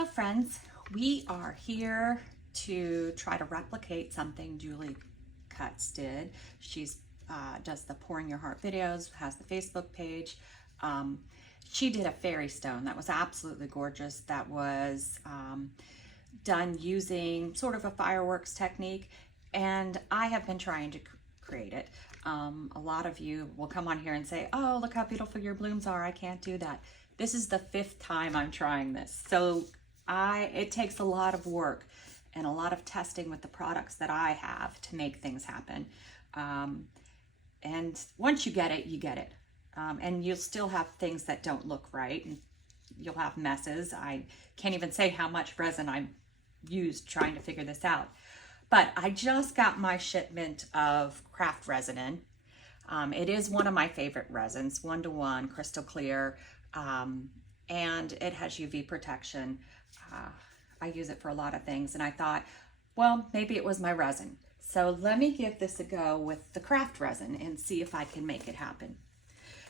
Hello friends, we are here to try to replicate something Julie Cutts did. She's does the Pouring Your Heart videos, has the Facebook page. She did a fairy stone that was absolutely gorgeous, that was done using sort of a fireworks technique, and I have been trying to create it. A lot of you will come on here and say, oh, look how beautiful your blooms are, I can't do that. This is the 5th time I'm trying this. So it takes a lot of work and a lot of testing with the products that I have to make things happen. And once you get it, you get it. And you'll still have things that don't look right, and you'll have messes. I can't even say how much resin I used trying to figure this out. But I just got my shipment of craft resin in. It is one of my favorite resins, 1-to-1, crystal clear, and it has UV protection. I use it for a lot of things, and I thought, well, maybe it was my resin. So let me give this a go with the craft resin and see if I can make it happen.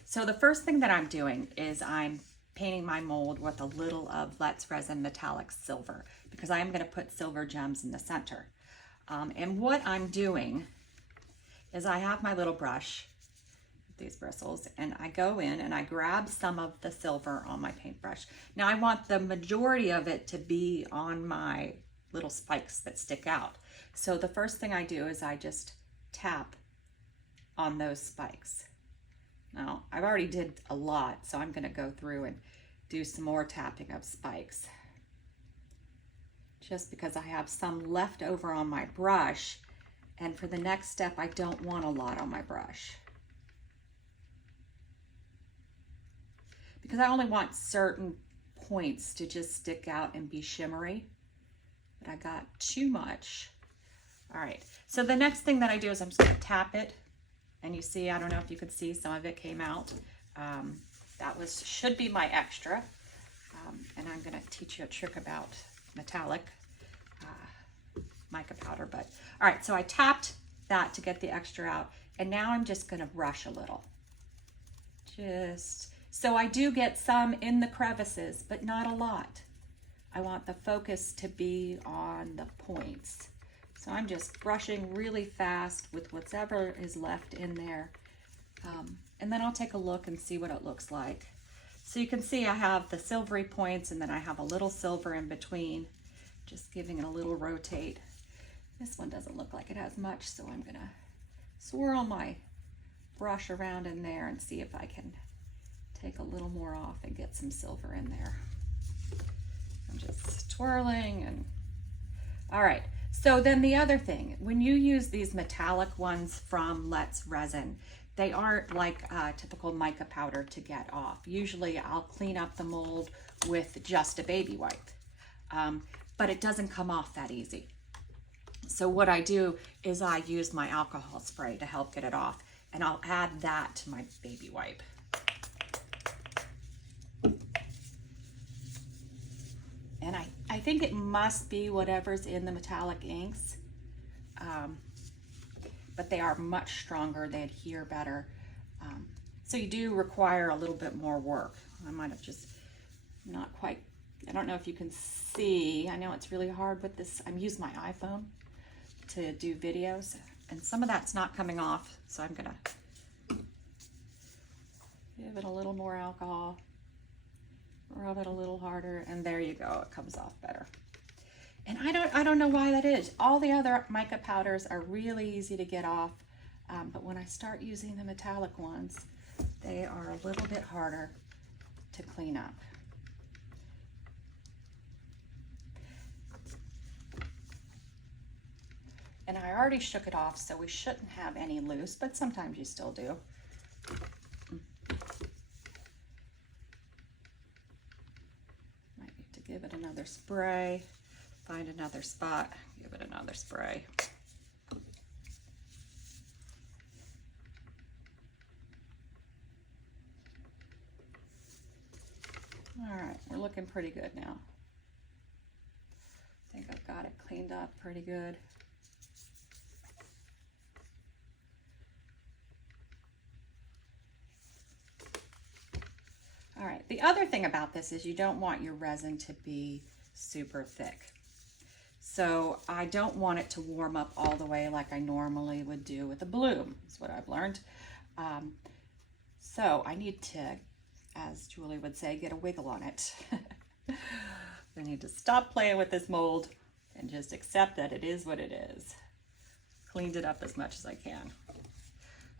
So the first thing that I'm doing is I'm painting my mold with a little of Let's Resin Metallic Silver, because I am going to put silver gems in the center. And what I'm doing is I have my little brush, these bristles, and I go in and I grab some of the silver on my paintbrush. Now I want the majority of it to be on my little spikes that stick out. So the first thing I do is I just tap on those spikes. Now I've already did a lot, so I'm going to go through and do some more tapping of spikes, just because I have some left over on my brush, and for the next step I don't want a lot on my brush, because I only want certain points to just stick out and be shimmery, but I got too much. All right, so the next thing that I do is I'm just going to tap it, and you see, I don't know if you could see, some of it came out. That should be my extra, and I'm going to teach you a trick about metallic mica powder. But all right, so I tapped that to get the extra out, and now I'm just going to brush a little, just so I do get some in the crevices, but not a lot. I want the focus to be on the points. So I'm just brushing really fast with whatever is left in there. And then I'll take a look and see what it looks like. So you can see I have the silvery points, and then I have a little silver in between, just giving it a little rotate. This one doesn't look like it has much, so I'm gonna swirl my brush around in there and see if I can take a little more off and get some silver in there. I'm just twirling, and all right. So then the other thing, when you use these metallic ones from Let's Resin, they aren't like typical mica powder to get off. Usually I'll clean up the mold with just a baby wipe, but it doesn't come off that easy. So what I do is I use my alcohol spray to help get it off, and I'll add that to my baby wipe. And I think it must be whatever's in the metallic inks, but they are much stronger, they adhere better. So you do require a little bit more work. I might have just not quite, I don't know if you can see, I know it's really hard with this, I'm using my iPhone to do videos, and some of that's not coming off, so I'm gonna give it a little more alcohol. Rub it a little harder, and there you go, it comes off better. And I don't know why that is. All the other mica powders are really easy to get off, but when I start using the metallic ones, they are a little bit harder to clean up. And I already shook it off, so we shouldn't have any loose, but sometimes you still do. Give it another spray, find another spot, give it another spray. All right, we're looking pretty good now. I think I've got it cleaned up pretty good. All right, the other thing about this is you don't want your resin to be super thick. So I don't want it to warm up all the way like I normally would do with a bloom, is what I've learned. So I need to, as Julie would say, get a wiggle on it. I need to stop playing with this mold and just accept that it is what it is. Cleaned it up as much as I can.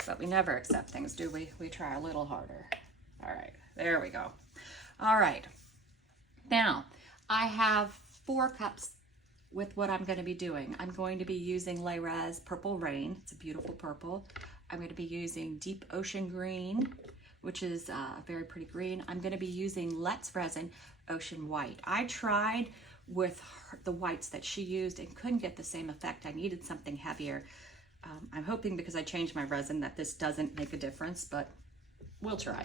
But we never accept things, do we? We try a little harder. All right, there we go. All right, now I have 4 cups with what I'm going to be doing. I'm going to be using Resin Purple Rain. It's a beautiful purple. I'm going to be using Deep Ocean Green, which is a very pretty green. I'm going to be using Let's Resin Ocean White. I tried with the whites that she used and couldn't get the same effect. I needed something heavier. I'm hoping because I changed my resin that this doesn't make a difference, but we'll try.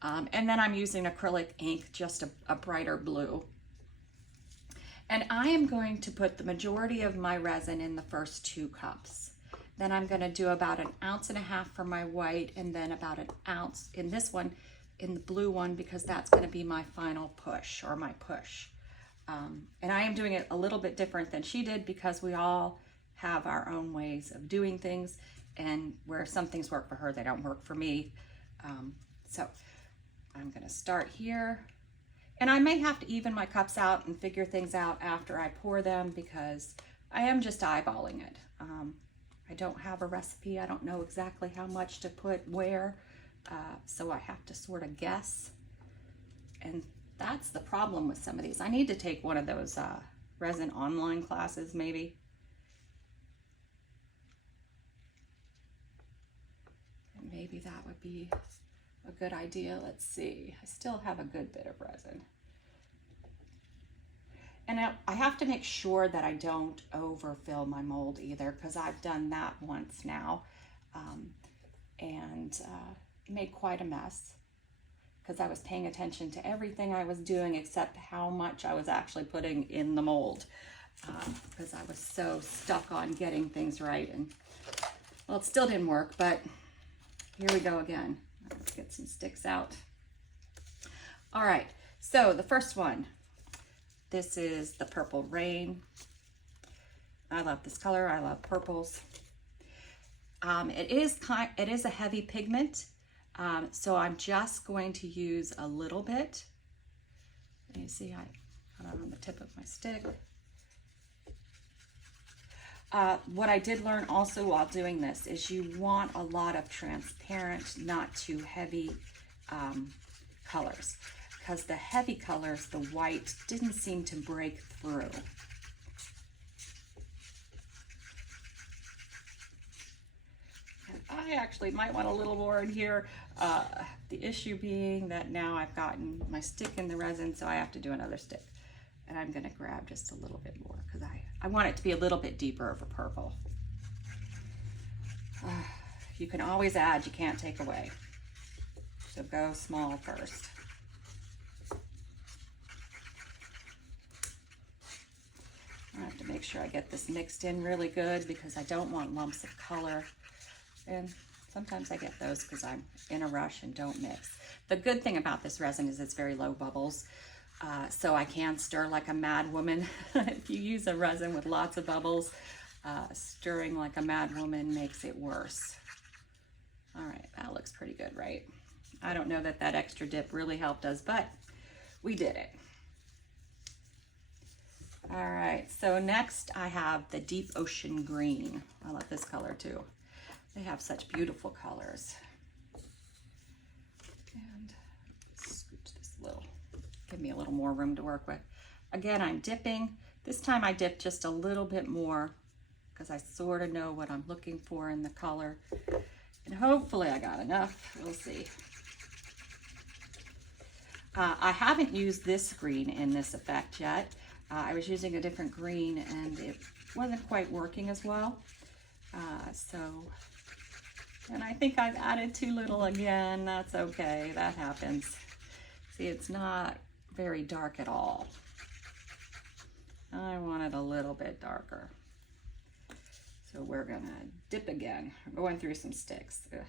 And then I'm using acrylic ink, just a brighter blue. And I am going to put the majority of my resin in the first 2 cups. Then I'm going to do about 1.5 ounces for my white, and then about 1 ounce in this one, in the blue one, because that's going to be my final push, or my push. And I am doing it a little bit different than she did because we all have our own ways of doing things, and where some things work for her, they don't work for me. So I'm going to start here. And I may have to even my cups out and figure things out after I pour them because I am just eyeballing it. I don't have a recipe. I don't know exactly how much to put where, so I have to sort of guess. And that's the problem with some of these. I need to take one of those resin online classes maybe. And maybe that would be a good idea. Let's see. I still have a good bit of resin. And I have to make sure that I don't overfill my mold either, because I've done that once now and made quite a mess because I was paying attention to everything I was doing except how much I was actually putting in the mold because I was so stuck on getting things right. And well, it still didn't work, but here we go again. Let's get some sticks out. All right, so the first one, this is the Purple Rain. I love this color. I love purples. It is a heavy pigment, so I'm just going to use a little bit. And you see, I got it on the tip of my stick. What I did learn also while doing this is you want a lot of transparent, not too heavy colors, because the heavy colors, the white, didn't seem to break through. And I actually might want a little more in here. The issue being that now I've gotten my stick in the resin, so I have to do another stick. And I'm gonna grab just a little bit more because I want it to be a little bit deeper of a purple. You can always add, you can't take away. So go small first. I have to make sure I get this mixed in really good because I don't want lumps of color. And sometimes I get those because I'm in a rush and don't mix. The good thing about this resin is it's very low bubbles. So I can stir like a mad woman. If you use a resin with lots of bubbles, stirring like a mad woman makes it worse. All right, that looks pretty good, right? I don't know that that extra dip really helped us, but we did it. All right, so next I have the Deep Ocean Green. I love this color too. They have such beautiful colors. And scooch this little, give me a little more room to work with. Again, I'm dipping. This time I dipped just a little bit more because I sort of know what I'm looking for in the color. And hopefully I got enough, we'll see. I haven't used this green in this effect yet. I was using a different green and it wasn't quite working as well. And I think I've added too little again. That's okay, that happens. See, it's not very dark at all. I want it a little bit darker. So we're gonna dip again. I'm going through some sticks. Ugh.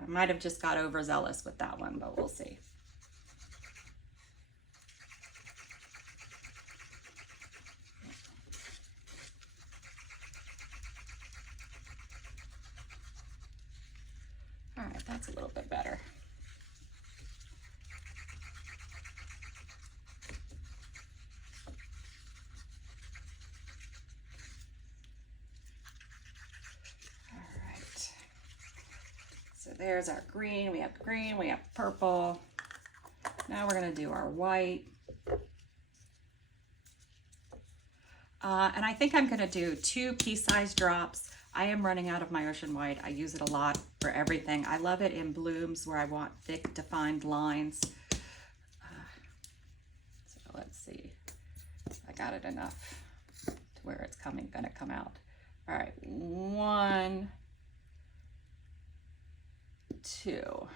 I might have just got overzealous with that one, but we'll see. That's a little bit better. So there's our green, we have purple. Now we're gonna do our white. And I think I'm gonna do 2 pea-sized drops. I am running out of my ocean white. I use it a lot for everything. I love it in blooms where I want thick, defined lines. So let's see, I got it enough to where it's gonna come out. All right, 1, 2.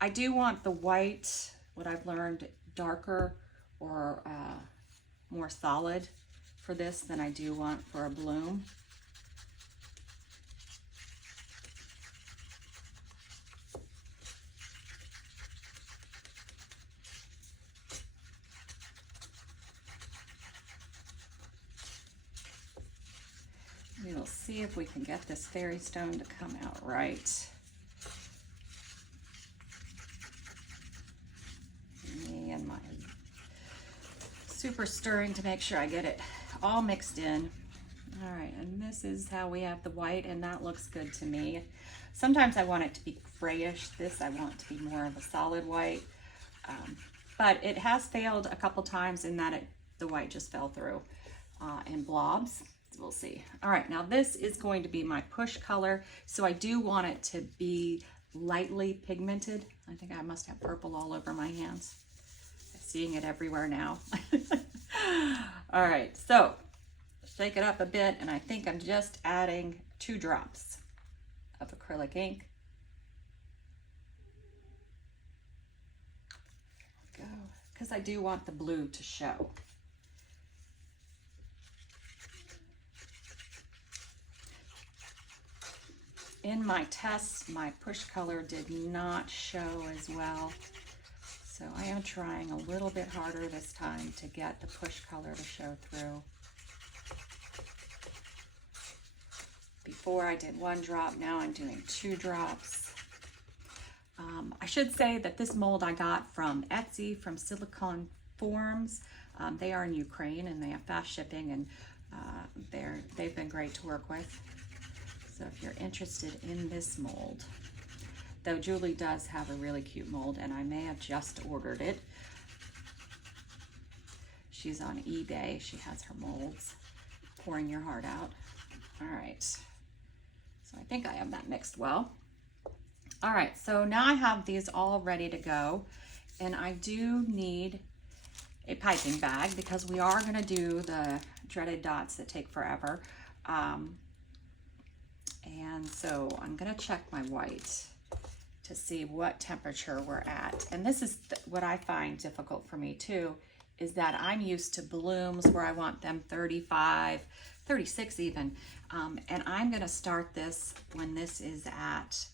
I do want the white, what I've learned, darker or more solid for this than I do want for a bloom. We will see if we can get this fairy stone to come out right. Me and my super stirring to make sure I get it all mixed in. All right, and this is how we have the white, and that looks good to me. Sometimes I want it to be grayish. This I want to be more of a solid white, but it has failed a couple times in that the white just fell through in blobs. We'll see. All right, now this is going to be my push color, so I do want it to be lightly pigmented. I think I must have purple all over my hands. I'm seeing it everywhere now. All right, so shake it up a bit, and I think I'm just adding 2 drops of acrylic ink. Go, because I do want the blue to show. In my tests, my push color did not show as well. So I am trying a little bit harder this time to get the push color to show through. Before I did 1 drop, now I'm doing 2 drops. I should say that this mold I got from Etsy, from Silicone Forms. They are in Ukraine and they have fast shipping, and they've been great to work with. So if you're interested in this mold, though Julie does have a really cute mold, and I may have just ordered it. She's on eBay. She has her molds. Pouring your heart out. All right. So I think I have that mixed well. All right, so now I have these all ready to go, and I do need a piping bag because we are going to do the dreaded dots that take forever. And so I'm going to check my white to see what temperature we're at. And this is what I find difficult for me too, is that I'm used to blooms where I want them 35, 36 even. And I'm going to start this when this is at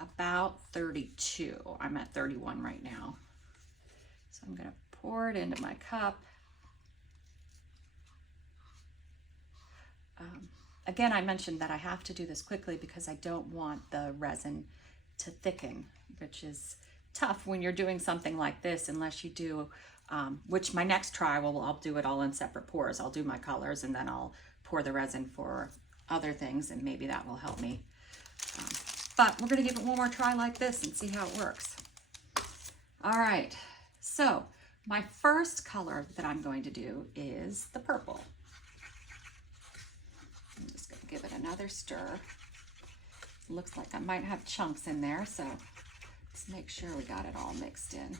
about 32. I'm at 31 right now. So I'm going to pour it into my cup. Again, I mentioned that I have to do this quickly because I don't want the resin to thicken, which is tough when you're doing something like this unless you do, which my next try, I'll do it all in separate pours. I'll do my colors and then I'll pour the resin for other things, and maybe that will help me. But we're going to give it one more try like this and see how it works. All right, so my first color that I'm going to do is the purple. I'm just going to give it another stir. Looks like I might have chunks in there, so let's make sure we got it all mixed in.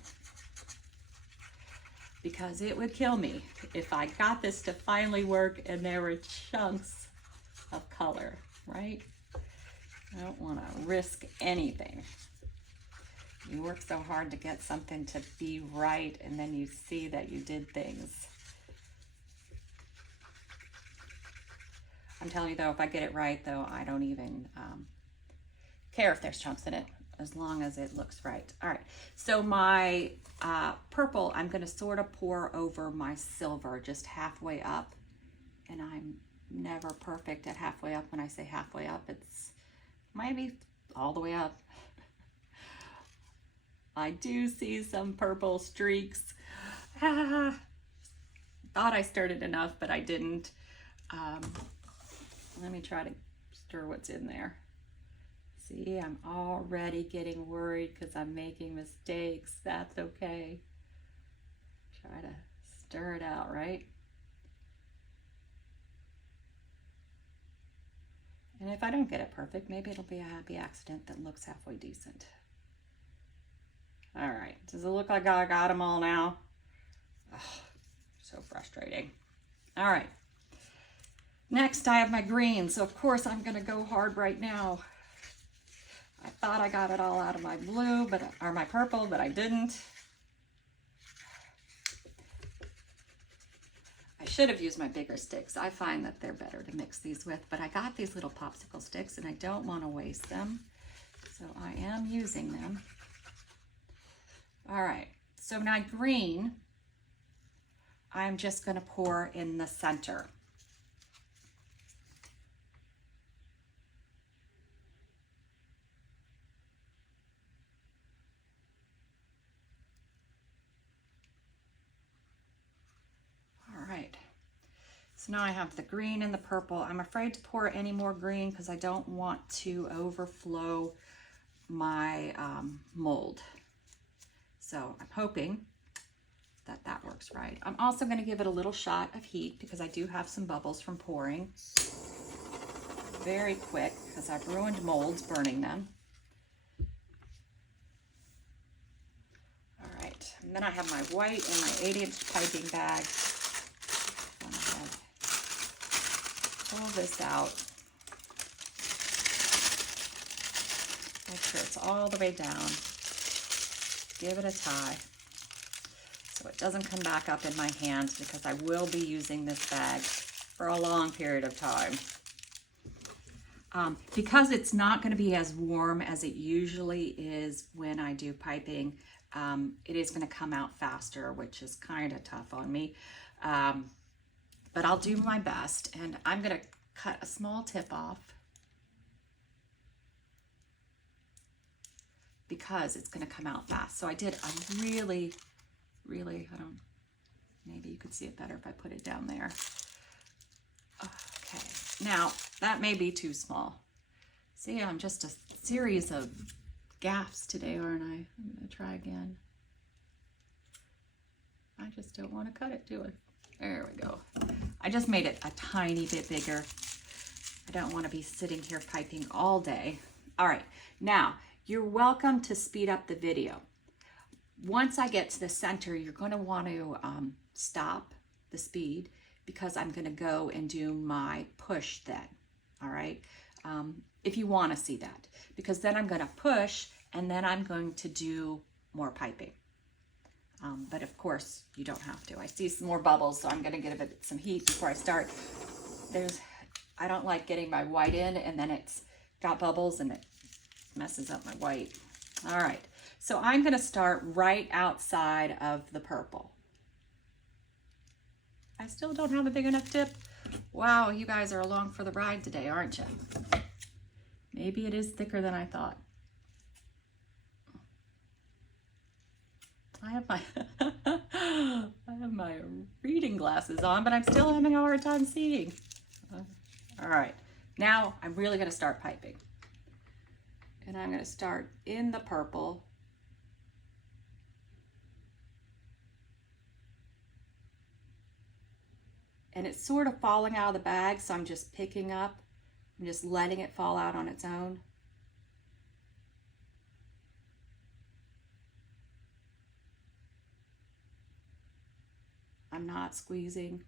Because it would kill me if I got this to finally work and there were chunks of color, right? I don't want to risk anything. You work so hard to get something to be right, and then you see that you did things. I'm telling you though, if I get it right though, I don't even care if there's chunks in it, as long as it looks right. All right, so my purple, I'm gonna sort of pour over my silver, just halfway up. And I'm never perfect at halfway up. When I say halfway up, it's maybe all the way up. I do see some purple streaks. Thought I stirred it enough, but I didn't. Let me try to stir what's in there. See, I'm already getting worried because I'm making mistakes. That's okay. Try to stir it out, right? And if I don't get it perfect, maybe it'll be a happy accident that looks halfway decent. All right, does it look like I got them all now? Ugh, so frustrating. All right, next I have my green. So of course I'm gonna go hard right now. I thought I got it all out of my blue, or my purple, but I didn't. I should have used my bigger sticks. I find that they're better to mix these with, but I got these little popsicle sticks and I don't want to waste them. So I am using them. All right, so now green, I'm just going to pour in the center. So now I have the green and the purple. I'm afraid to pour any more green because I don't want to overflow my mold. So I'm hoping that that works right. I'm also going to give it a little shot of heat because I do have some bubbles from pouring. Very quick because I've ruined molds burning them. All right, and then I have my white and my 8-inch piping bag. Pull this out. Make sure it's all the way down. Give it a tie so it doesn't come back up in my hands because I will be using this bag for a long period of time. Because it's not going to be as warm as it usually is when I do piping, it is going to come out faster, which is kind of tough on me. But I'll do my best, and I'm going to cut a small tip off because it's going to come out fast. So I did a really, maybe you could see it better if I put it down there. Okay, now that may be too small. See, I'm just a series of gaffes today, aren't I? I'm going to try again. I just don't want to cut it, do it. There we go. I just made it a tiny bit bigger. I don't want to be sitting here piping all day. All right, now you're welcome to speed up the video. Once I get to the center, you're going to want to stop the speed because I'm going to go and do my push then. All right, if you want to see that, because then I'm going to push and then I'm going to do more piping. But of course, you don't have to. I see some more bubbles, so I'm going to give it some heat before I start. I don't like getting my white in, and then it's got bubbles, and it messes up my white. All right, so I'm going to start right outside of the purple. I still don't have a big enough tip. Wow, you guys are along for the ride today, aren't you? Maybe it is thicker than I thought. I have my reading glasses on, but I'm still having a hard time seeing. All right, now I'm really going to start piping. And I'm going to start in the purple. And it's sort of falling out of the bag, so I'm just picking up. I'm just letting it fall out on its own. I'm not squeezing.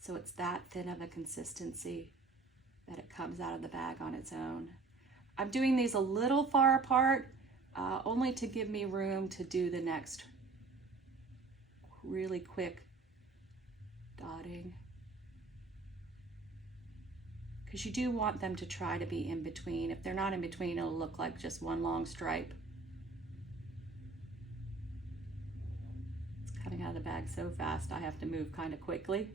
So it's that thin of a consistency that it comes out of the bag on its own. I'm doing these a little far apart, only to give me room to do the next really quick dotting. Because you do want them to try to be in between. If they're not in between, it'll look like just one long stripe. Coming out of the bag so fast, I have to move kind of quickly.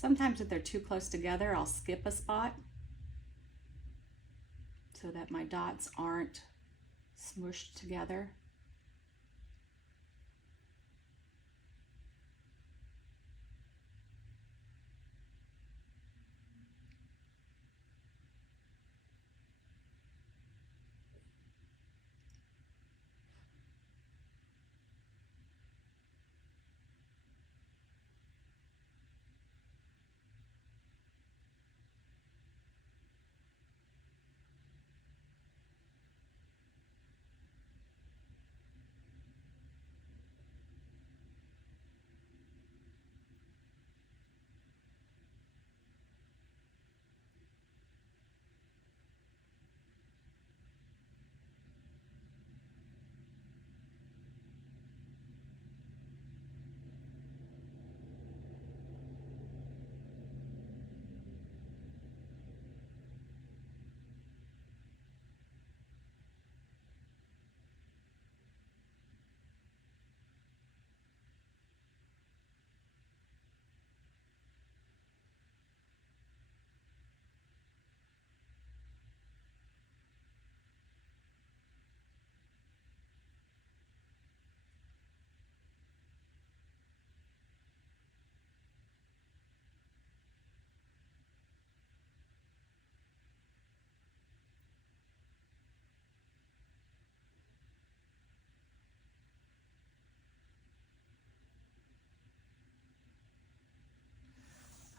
Sometimes if they're too close together, I'll skip a spot so that my dots aren't smooshed together.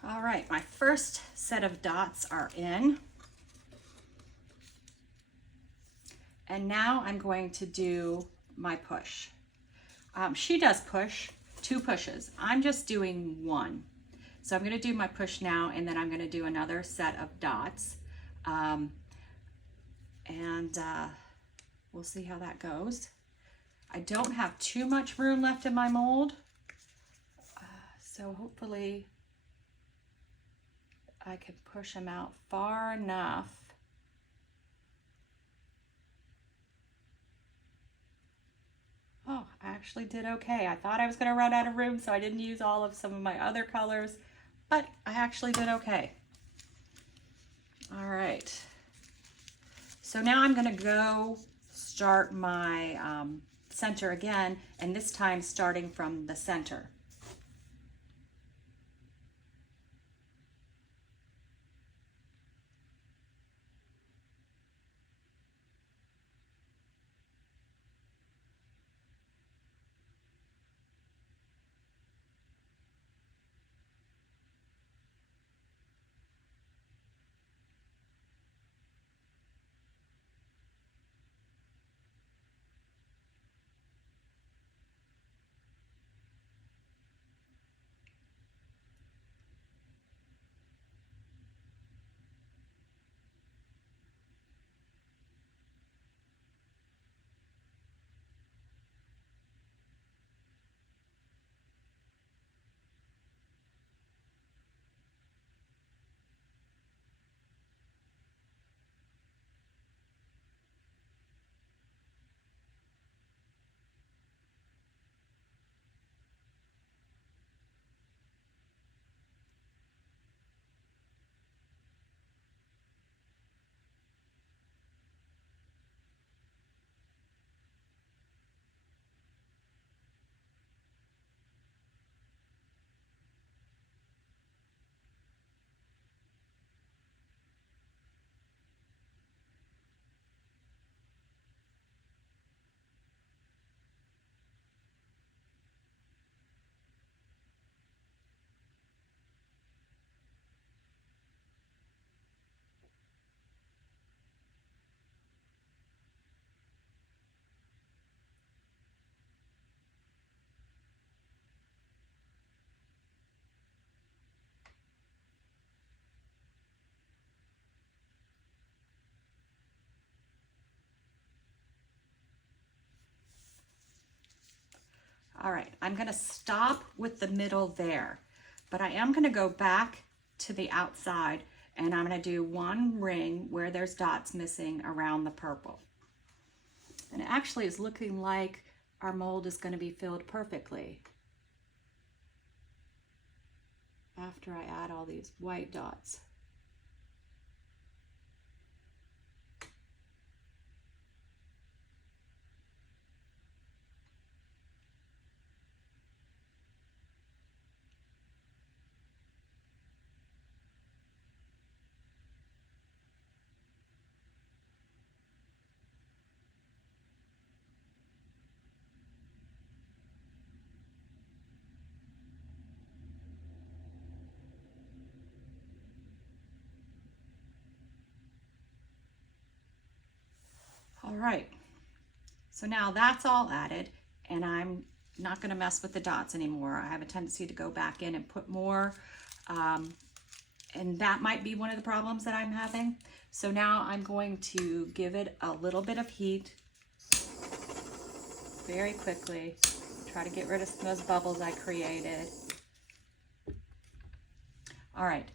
All right, my first set of dots are in. And now I'm going to do my push. She does push, 2 pushes. I'm just doing 1. So I'm going to do my push now, and then I'm going to do another set of dots. We'll see how that goes. I don't have too much room left in my mold, so hopefully I can push them out far enough. Oh, I actually did okay. I thought I was going to run out of room, so I didn't use all of some of my other colors, but I actually did okay. All right. So now I'm going to go start my center again, and this time starting from the center. All right, I'm going to stop with the middle there, but I am going to go back to the outside, and I'm going to do 1 ring where there's dots missing around the purple. And it actually is looking like our mold is going to be filled perfectly. after I add all these white dots. All right, so now that's all added, and I'm not going to mess with the dots anymore. I have a tendency to go back in and put more, and that might be one of the problems that I'm having. So now I'm going to give it a little bit of heat very quickly. Try to get rid of those bubbles I created. All right.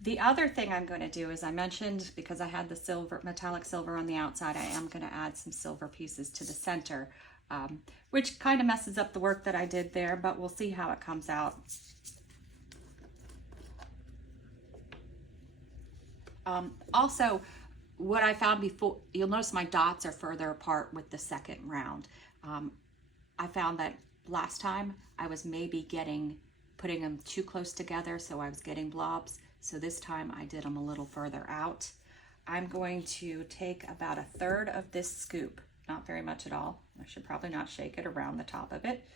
The other thing I'm going to do is, I mentioned, because I had the silver, metallic silver on the outside, I am going to add some silver pieces to the center, which kind of messes up the work that I did there, but we'll see how it comes out. Also, what I found before, you'll notice my dots are further apart with the second round. I found that last time I was maybe putting them too close together, so I was getting blobs. So this time I did them a little further out. I'm going to take about 1/3 of this scoop, not very much at all. I should probably not shake it around the top of it.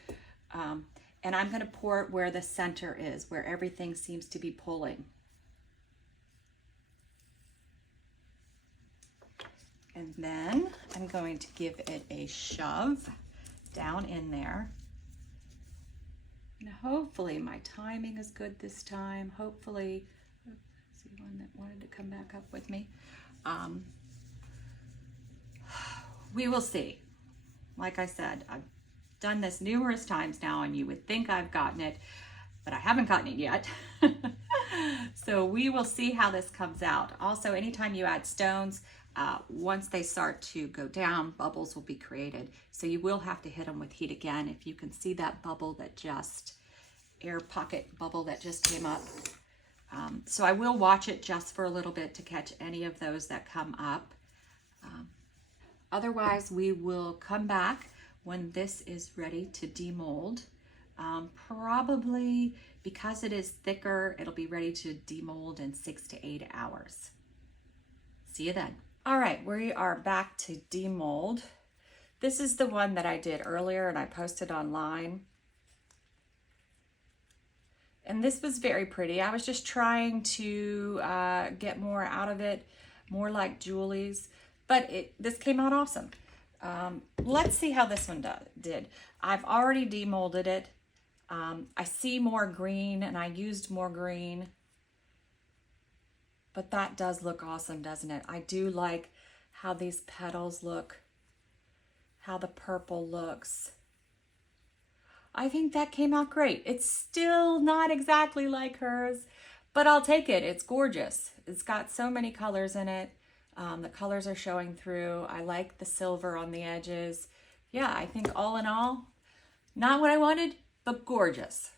And I'm going to pour it where the center is, where everything seems to be pulling. And then I'm going to give it a shove down in there. And hopefully my timing is good this time. Hopefully, see one that wanted to come back up with me. We will see. Like I said, I've done this numerous times now, and you would think I've gotten it, but I haven't gotten it yet. So we will see how this comes out. Also, anytime you add stones, once they start to go down, bubbles will be created. So you will have to hit them with heat again. If you can see that bubble that just, air pocket bubble that just came up. So I will watch it just for a little bit to catch any of those that come up. Otherwise, we will come back when this is ready to demold. Probably, because it is thicker, it'll be ready to demold in 6 to 8 hours. See you then. All right, we are back to demold. This is the one that I did earlier and I posted online. And this was very pretty. I was just trying to get more out of it, more like Julie's, but this came out awesome. Let's see how this one did. I've already demolded it. I see more green, and I used more green. But that does look awesome, doesn't it? I do like how these petals look, how the purple looks. I think that came out great. It's still not exactly like hers, but I'll take it. It's gorgeous. It's got so many colors in it. The colors are showing through. I like the silver on the edges. Yeah, I think all in all, not what I wanted, but gorgeous.